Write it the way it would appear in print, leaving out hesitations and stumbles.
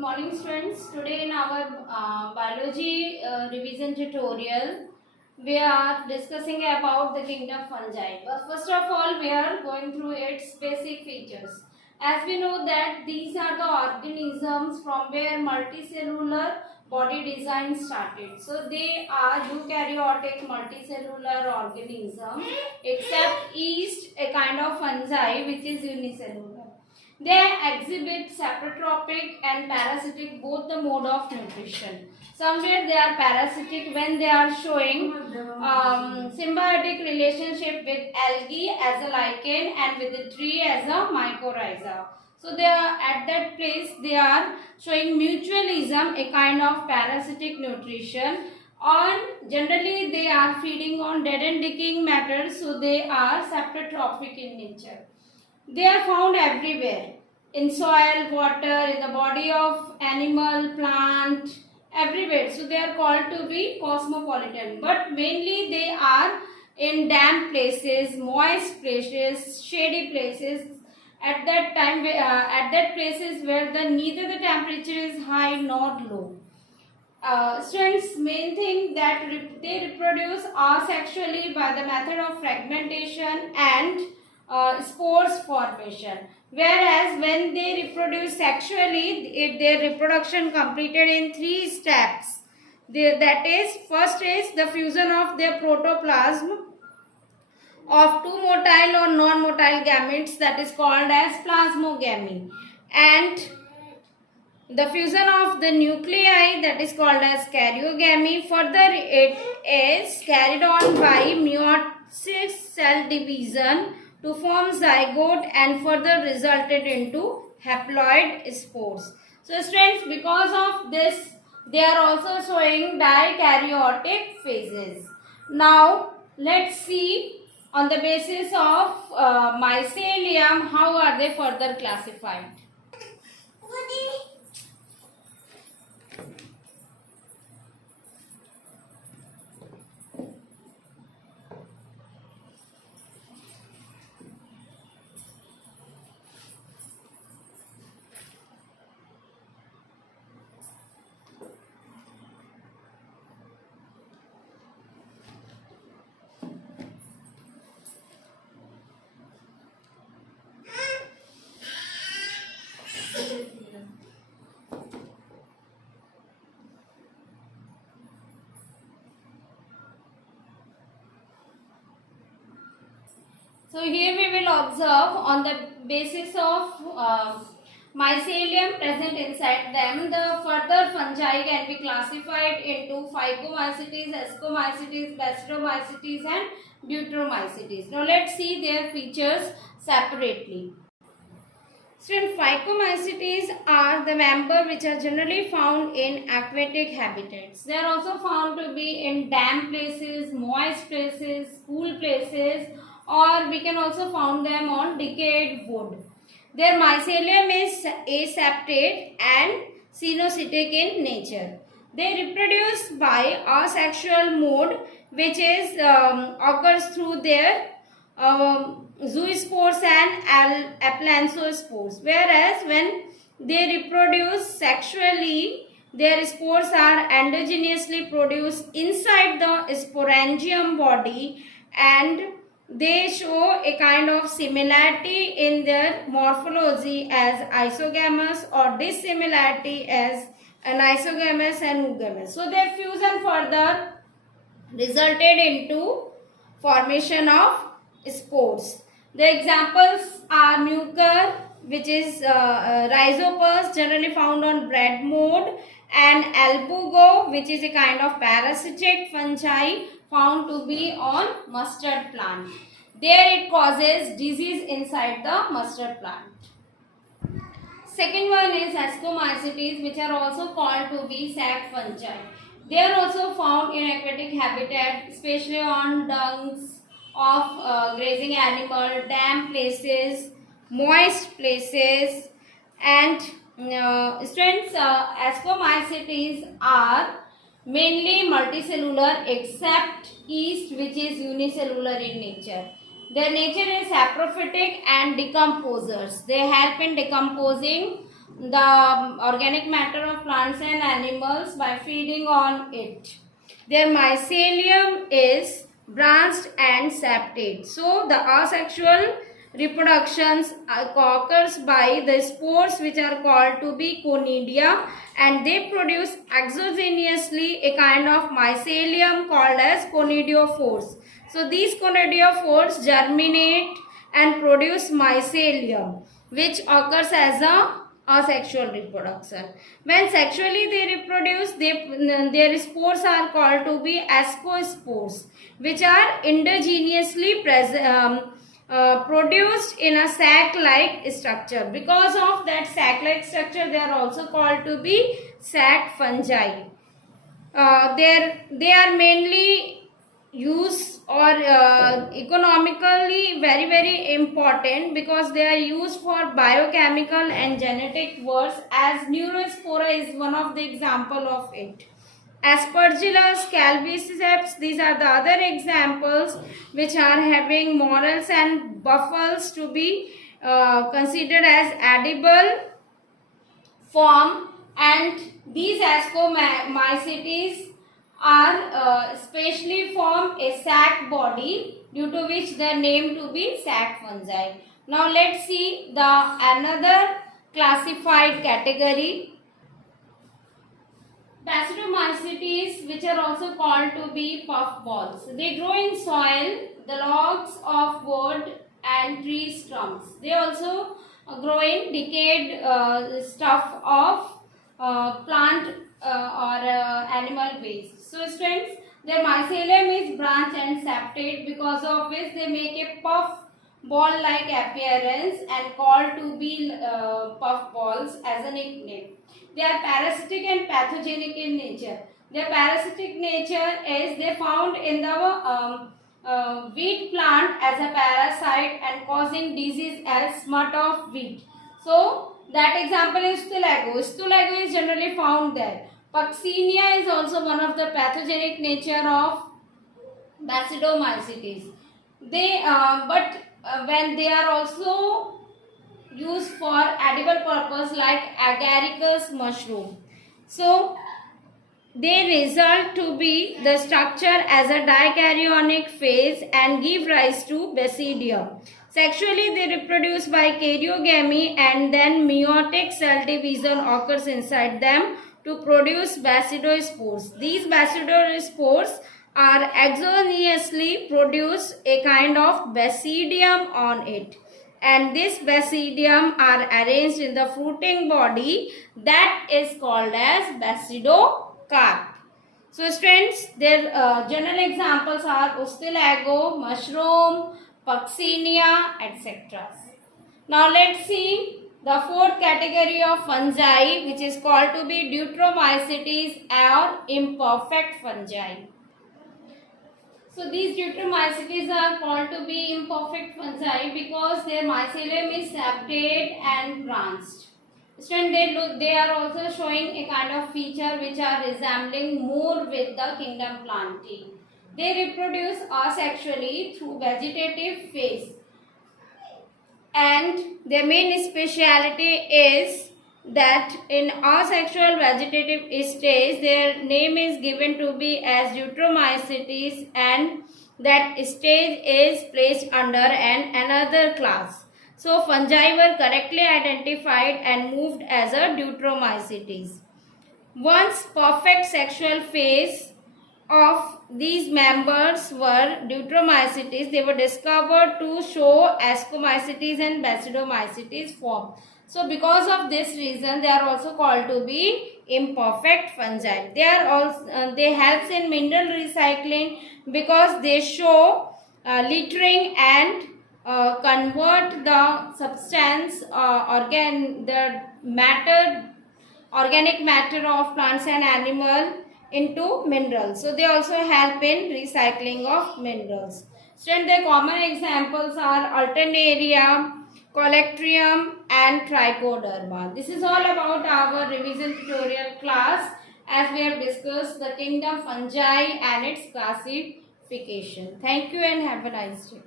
morning students. Today in our biology revision tutorial, we are discussing about the kingdom fungi. But first of all, we are going through its basic features. As we know that these are the organisms from where multicellular body design started. So they are eukaryotic multicellular organism, except yeast, a kind of fungi which is unicellular. They exhibit saprotropic and parasitic both the mode of nutrition. Somewhere they are parasitic when they are showing symbiotic relationship with algae as a lichen and with the tree as a mycorrhiza. So they are at that place they are showing mutualism, a kind of parasitic nutrition. On generally they are feeding on dead and decaying matter, so they are saprotrophic in nature. They are found everywhere, in soil, water, in the body of animal, plant, everywhere. So they are called to be cosmopolitan. But mainly they are in damp places, moist places, shady places. At that time, at that places where neither the temperature is high nor low. Students, main thing that they reproduce asexually by the method of fragmentation and spores formation, whereas when they reproduce sexually, their reproduction completed in 3 steps. That is, first is the fusion of their protoplasm of 2 motile or non-motile gametes, that is called as plasmogamy, and the fusion of the nuclei, that is called as karyogamy. Further, it is carried on by meiosis cell division to form zygote and further resulted into haploid spores. So students, because of this, they are also showing dikaryotic phases. Now, let's see on the basis of mycelium, how are they further classified. So here we will observe on the basis of mycelium present inside them, the further fungi can be classified into Phycomycetes, Ascomycetes, Basidiomycetes and Deuteromycetes. Now let's see their features separately. Students, Phycomycetes are the members which are generally found in aquatic habitats. They are also found to be in damp places, moist places, cool places, or we can also find them on decayed wood. Their mycelium is aseptate and cenocytic in nature. They reproduce by asexual mode, which is occurs through their zoospores and aplantospores, whereas when they reproduce sexually, their spores are endogenously produced inside the sporangium body, and they show a kind of similarity in their morphology as isogamous or dissimilarity as anisogamous and oogamous. So their fusion further resulted into formation of spores. The examples are mucor, which is rhizopus, generally found on bread mold, and albugo, which is a kind of parasitic fungi found to be on mustard plant. There it causes disease inside the mustard plant. Second one is Ascomycetes, which are also called to be sac fungi. They are also found in aquatic habitat, especially on dungs of grazing animal, damp places, moist places, and students, Ascomycetes are mainly multicellular except yeast, which is unicellular in nature. Their nature is saprophytic and decomposers. They help in decomposing the organic matter of plants and animals by feeding on it. Their mycelium is branched and septate. So the asexual reproductions occurs by the spores which are called to be conidia, and they produce exogenously a kind of mycelium called as conidiophores. So these conidiophores germinate and produce mycelium which occurs as a asexual reproduction. When sexually they reproduce, their spores are called to be ascospores, which are indigenously produced in a sac-like structure. Because of that sac-like structure, they are also called to be sac fungi. They are mainly used or economically very important because they are used for biochemical and genetic works, as Neurospora is one of the example of it. Aspergillus, calvicips, these are the other examples which are having morels and buffles to be considered as edible form, and these ascomycetes are specially form a sac body, due to which they are named to be sac fungi. Now let's see the another classified category, Basidomycetes, which are also called to be puffballs. They grow in soil, the logs of wood and tree stumps. They also grow in decayed stuff of plant or animal waste. So students, their mycelium is branched and septate, because of which they make a puff ball like appearance and called to be puff balls as a nickname. They are parasitic and pathogenic in nature. Their parasitic nature is they found in the wheat plant as a parasite and causing disease as smut of wheat. So that example is Stulago. Stulago is generally found there. Puccinia is also one of the pathogenic nature of Basidomycetes. They when they are also used for edible purpose like agaricus mushroom. So they result to be the structure as a dicaryonic phase and give rise to basidium. Sexually they reproduce by karyogamy, and then meiotic cell division occurs inside them to produce basidospores. These basidospores are exogenously produce a kind of basidium on it, and this basidium are arranged in the fruiting body that is called as basidocarp. So students, their general examples are Ustilago, mushroom, Puccinia, etc. Now let's see the fourth category of fungi, which is called to be Deuteromycetes or imperfect fungi. So these Deuteromycetes are called to be imperfect fungi because their mycelium is septate and branched. Students, they are also showing a kind of feature which are resembling more with the kingdom Plantae. They reproduce asexually through vegetative phase, and their main speciality is that in asexual vegetative stage their name is given to be as Deuteromycetes, and that stage is placed under another class. So fungi were correctly identified and moved as a Deuteromycetes. Once perfect sexual phase of these members were Deuteromycetes, they were discovered to show Ascomycetes and Basidomycetes form. So because of this reason, they are also called to be imperfect fungi. They are also they helps in mineral recycling because they show littering and convert the substance organic matter of plants and animal into minerals. So they also help in recycling of minerals. Students, the common examples are Alternaria, Colectrium and Trichoderma. This is all about our revision tutorial class, as we have discussed the kingdom fungi and its classification. Thank you and have a nice day.